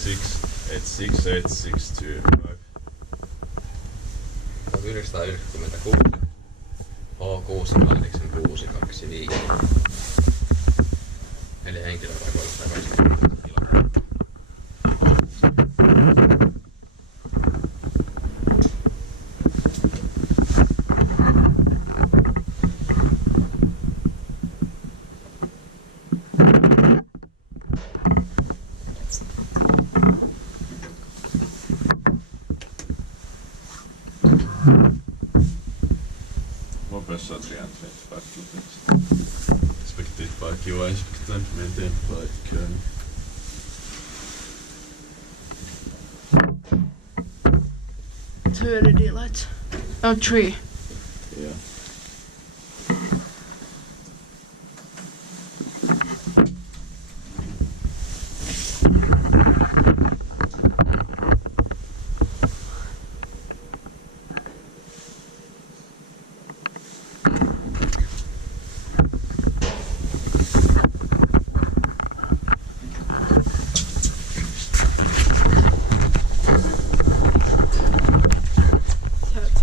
196868625. 1996 H68625. Eli henkilörakoilusta 26 tilaa. Vad pressar 3 Inspected by Kiwa, Inspecta, maintained by Kone. Two LED lights. Oh, 3.